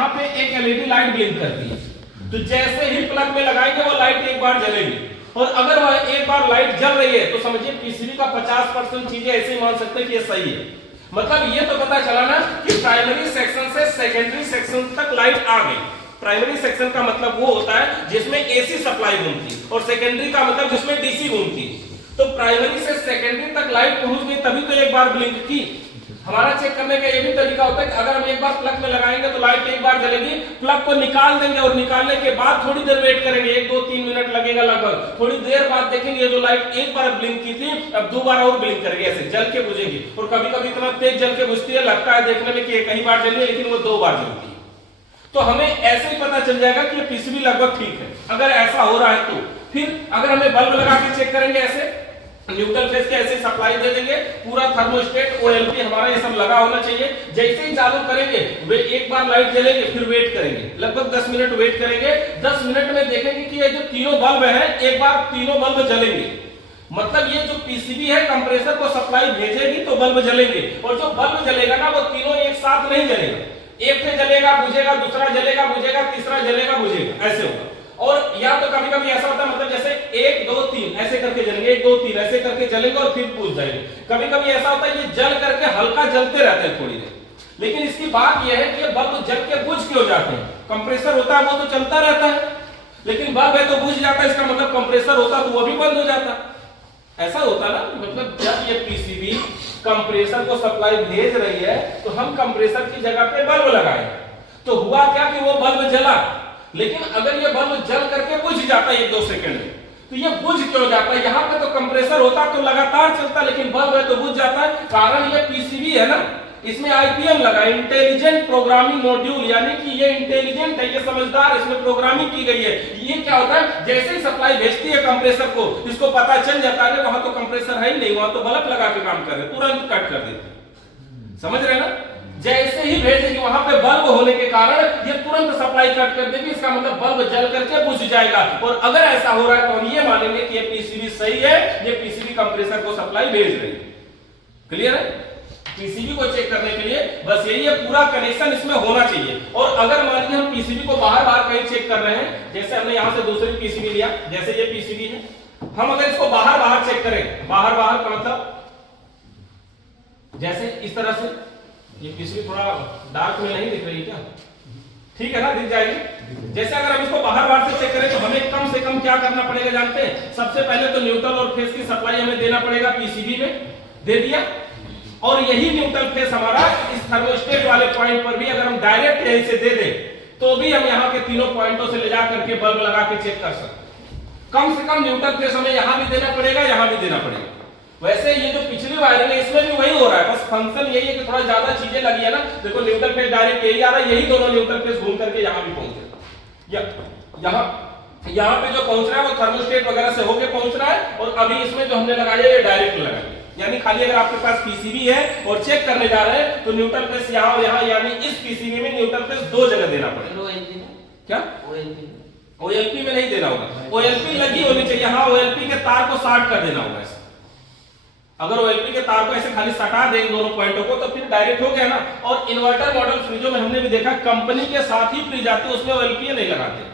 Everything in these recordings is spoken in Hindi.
यहाँ पे एक एलईडी लाइट ब्लिंक करती है, तो जैसे ही प्लग में लगाएंगे वो लाइट एक बार जलेगी, और अगर वह एक बार लाइट जल रही है तो समझिए पीसीबी का 50% चीजें ऐसे ही मान सकते हैं कि ये सही है। मतलब ये तो पता चला ना कि प्राइमरी सेक्शन से सेकेंडरी सेक्शन तक लाइट आ गई। प्राइमरी सेक्शन का मतलब वो होता है जिसमें एसी सप्लाई घूमती है, और सेकेंडरी का मतलब जिसमें डीसी घूमती है। तो प्राइमरी से सेकेंडरी तक लाइट पहुंच गई तभी तो एक बार ब्लिंक की। हमारा चेक करने का ये भी तरीका होता है कि अगर हम एक बार प्लग में लगाएंगे तो लाइट एक बार जलेगी, प्लग को निकाल देंगे और निकालने के बाद थोड़ी देर वेट करेंगे, 1 2 3 मिनट लगेगा लगभग। थोड़ी देर बाद देखेंगे जो लाइट एक बार ब्लिंक की थी अब 2 बार और ब्लिंक करेगी, ऐसे जल के बुझेगी। और कभी कभी इतना तेज जल के बुझती है लगता है देखने में कि एक ही बार जली है, लेकिन वो 2 बार जलती है। तो हमें ऐसे ही पता चल जाएगा कि ये पीसीबी लगभग ठीक है अगर ऐसा हो रहा है तो। फिर अगर हमें बल्ब लगा के चेक करेंगे, ऐसे न्यूट्रल फेस के ऐसे सप्लाई दे देंगे, पूरा थर्मोस्टेट ओएलपी हमारा ये सब लगा होना चाहिए। जैसे ही चालू करेंगे वे एक बार लाइट जलेगी, फिर वेट करेंगे, लगभग 10 मिनट वेट करेंगे। 10 मिनट में देखेंगे कि ये जो तीनों बल्ब है एक बार तीनों बल्ब जलेंगे। मतलब ये जो पीसीबी है कंप्रेसर को सप्लाई भेजेगी तो बल्ब जलेंगे, और जो बल्ब जलेगा ना वो तीनों एक साथ नहीं जलेगा, एक पे जलेगा बुझेगा, दूसरा जलेगा बुझेगा, तीसरा जलेगा बुझेगा, ऐसे होगा। और या तो कभी कभी ऐसा होता है मतलब जैसे 1 2 3 ऐसे करके जलेंगे, 1 2 3 ऐसे करके जलेंगे और फिर बुझ जाएंगे। कभी कभी ऐसा होता है ये जल करके हल्का जलते रहते हैं थोड़ी देर। लेकिन इसकी बात यह है कि ये बल्ब जल के बुझ क्यों जाते हैं? कंप्रेसर होता है वो तो चलता रहता है, लेकिन बल्ब है तो बुझ जाता है, इसका मतलब कंप्रेसर होता तो वो भी बंद हो जाता। ऐसा होता ना, मतलब जब ये पीसीबी कंप्रेसर को सप्लाई भेज रही है तो हम कंप्रेसर की जगह पे बल्ब लगाए, तो हुआ क्या कि वो बल्ब जला। लेकिन अगर ये बल्ब जल करके बुझ जाता है 1 2 सेकंड में, तो ये बुझ क्यों जाता है? यहाँ पे तो कंप्रेसर होता तो लगातार चलता, लेकिन बल्ब है तो बुझ जाता है। कारण ये पीसीबी है ना, इसमें आईपीएम लगा, इंटेलिजेंट प्रोग्रामिंग मॉड्यूल, यानी कि ये इंटेलिजेंट है, ये समझदार, इसमें प्रोग्रामिंग की गई है। ये क्या होता है, जैसे ही सप्लाई भेजती है कंप्रेसर को, इसको पता चल जाता है वहां तो कंप्रेसर है ही नहीं, वहां तो बल्ब लगा के काम कर रहे, तुरंत कट कर देते। समझ रहे ना? जैसे ही भेजेगी वहां पे बल्ब होने के कारण ये तुरंत सप्लाई कट कर देगी, इसका मतलब बल्ब जल करके बुझ जाएगा। और अगर ऐसा हो रहा है तो हम ये मानेंगे कि ये पीसीबी सही है, ये पीसीबी कंप्रेसर को सप्लाई भेज रही है। क्लियर है? पीसीबी को चेक करने के लिए बस यही है, पूरा कनेक्शन इसमें होना चाहिए। और अगर मान लीजिए हम पीसीबी को बाहर बाहर कहीं चेक कर रहे हैं, जैसे हमने यहां से दूसरी पीसीबी लिया, जैसे ये पीसीबी है, हम अगर इसको बाहर बाहर चेक करें, बाहर बाहर का मतलब जैसे इस तरह से, ये पीसीबी थोड़ा डार्क में नहीं दिख रही क्या? ठीक है ना, दिख जाएगी। जैसे अगर हम इसको बाहर बाहर से चेक करें तो हमें कम से कम क्या करना पड़ेगा जानते हैं? सबसे पहले तो न्यूट्रल और फेस की सप्लाई हमें देना पड़ेगा, पीसीबी में दे दिया। और यही न्यूट्रल फेस हमारा इस थर्मोस्टेट वाले पॉइंट पर भी अगर हम डायरेक्ट यहीं से दे दें तो भी हम यहाँ के तीनों पॉइंटों से ले जा करके बल्ब लगा के चेक कर सकते। कम से कम न्यूट्रल फेस हमें यहाँ भी देना पड़ेगा, यहाँ भी देना पड़ेगा। वैसे ये जो पिछली वायरिंग है इसमें भी वही हो रहा है, बस फंक्शन यही है कि थोड़ा ज्यादा चीजें लगी है ना। देखो न्यूट्रल फेस डायरेक्ट यही आ रहा है, यही दोनों न्यूट्रल फेस घूम करके यहाँ भी पहुंचे। यहाँ पे जो पहुंच रहा है वो थर्मोस्टेट वगैरह से होके पहुंच रहा है, और अभी इसमें जो हमने लगाया ये डायरेक्ट लगाया। यानी खाली अगर आपके पास पीसीबी है और चेक करने जा रहे हैं तो न्यूट्रल फेस यहाँ और यहाँ, यानी इस पीसीबी में न्यूट्रल फेस 2 जगह देना पड़ेगा। क्या ओएलपी में नहीं देना होगा, ओएलपी लगी होनी चाहिए। हाँ, ओएलपी के तार को शॉर्ट कर देना होगा। अगर ओएलपी के तार को ऐसे खाली सटा दें दोनों पॉइंटों को तो फिर डायरेक्ट हो गया ना। और इन्वर्टर मॉडल फ्रिजों में हमने भी देखा कंपनी के साथ ही फ्रिज आते, उसमें ओएलपी नहीं लगाते,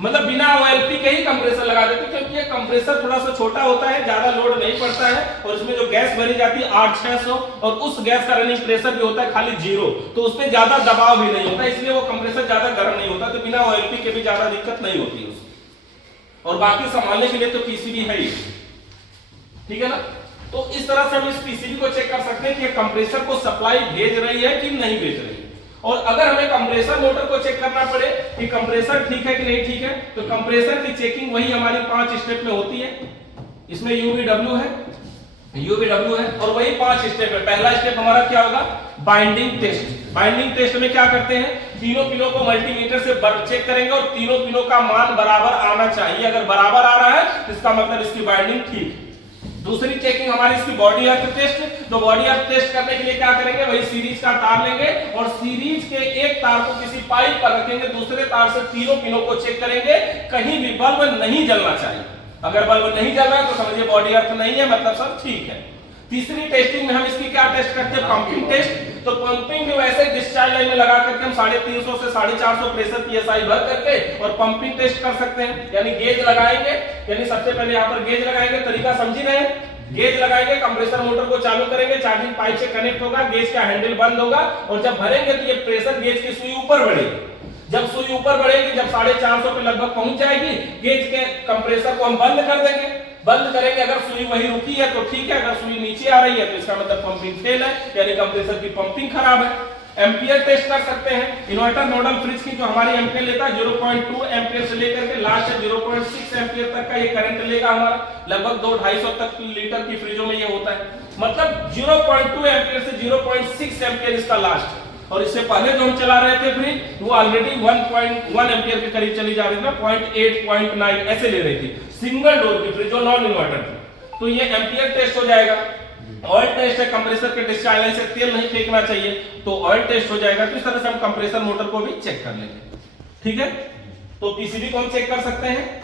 मतलब बिना ओएलपी के ही कंप्रेसर लगा देते, क्योंकि ये कंप्रेसर थोड़ा सा छोटा होता है, ज्यादा लोड नहीं पड़ता है, और इसमें जो गैस भरी जाती है 8-600, और उस गैस का रनिंग प्रेशर भी होता है खाली 0, तो उसमें ज्यादा दबाव भी नहीं होता, इसलिए वो कंप्रेसर ज्यादा गर्म नहीं होता, तो बिना ओएलपी के भी ज्यादा दिक्कत नहीं होती उसमें। और बाकी संभालने के लिए तो पीसीबी है ही, ठीक है ना। तो इस तरह से हम इस पीसीबी को चेक कर सकते हैं कि कंप्रेसर को सप्लाई भेज रही है कि नहीं भेज रही है। और अगर हमें कंप्रेसर मोटर को चेक करना पड़े कि कंप्रेसर ठीक है कि नहीं ठीक है, तो कंप्रेसर की चेकिंग वही हमारी 5 स्टेप में होती है। इसमें यूवीडब्ल्यू है और वही 5 स्टेप है। पहला स्टेप हमारा क्या होगा? Binding test. बाइंडिंग टेस्ट में क्या करते हैं? तीनों पिनों को मल्टीमीटर से चेक करेंगे और तीनों पिनों का मान बराबर आना चाहिए। अगर बराबर आ रहा है तो इसका मतलब इसकी बाइंडिंग ठीक है। दूसरी चेकिंग हमारी इसकी बॉडी अर्थ टेस्ट। तो बॉडी अर्थ टेस्ट करने के लिए क्या करेंगे? वही सीरीज का तार लेंगे और सीरीज के एक तार को किसी पाइप पर रखेंगे, दूसरे तार से तीनों पिनों को चेक करेंगे, कहीं भी बल्ब नहीं जलना चाहिए। अगर बल्ब नहीं जल रहा है तो समझिए बॉडी अर्थ नहीं है, मतलब सब ठीक है। तीसरी टेस्टिंग में हम इसकी क्या टेस्ट करते हैं? Pumping test. तो पंपिंग भी वैसे डिस्चार्ज लाइन में लगा करके हम 350 से 450 प्रेशर पीएसआई भर करके और पंपिंग टेस्ट कर सकते हैं। यानी गेज लगाएंगे, यानी सबसे पहले यहाँ पर गेज लगाएंगे, तरीका समझी रहे हैं। गेज लगाएंगे, कंप्रेसर मोटर को चालू करेंगे, चार्जिंग पाइप से कनेक्ट होगा, गेज का हैंडल बंद होगा और जब भरेंगे तो ये प्रेशर गेज की सुई ऊपर बढ़ेगी। जब सुई ऊपर बढ़ेगी, जब 450 पे लगभग पहुंच जाएगी, गेज के कंप्रेसर को हम बंद कर देंगे। बंद करेंगे, अगर सुई वही रुकी है तो ठीक है, अगर सुई नीचे आ रही है तो इसका मतलब पंपिंग फेल है, यानी कंप्रेसर की पंपिंग खराब है। एम्पियर टेस्ट कर सकते हैं। इन्वर्टर मॉडल फ्रिज की जो हमारी एम्पियर लेता है 0.2 एम्पियर से लेकर के लास्ट 0.6 एम्पियर तक का ये करंट लेगा हमारा। लगभग 2-250 तक लीटर की फ्रिजों में ये होता है। मतलब 0.2 एम्पियर से 0.6 एम्पियर इसका लास्ट है। और इससे पहले जो हम चला रहे थे फ्रिज वो ऑलरेडी 1.1 एम्पियर के करीब चली जा रही थी ना, 0.8 0.9 ऐसे ले रही थी, सिंगल डोर की फ्रिज जो नॉन इन्वर्टर थी। तो ये एम्पियर टेस्ट हो जाएगा। ऑयल टेस्ट है, कंप्रेसर के डिस्चार्ज लाइन से तेल नहीं फेंकना चाहिए, तो ऑयल टेस्ट हो जाएगा। तो इस तरह से हम कंप्रेसर मोटर को भी चेक कर लेंगे। ठीक है, तो पीसीबी को हम चेक कर सकते हैं।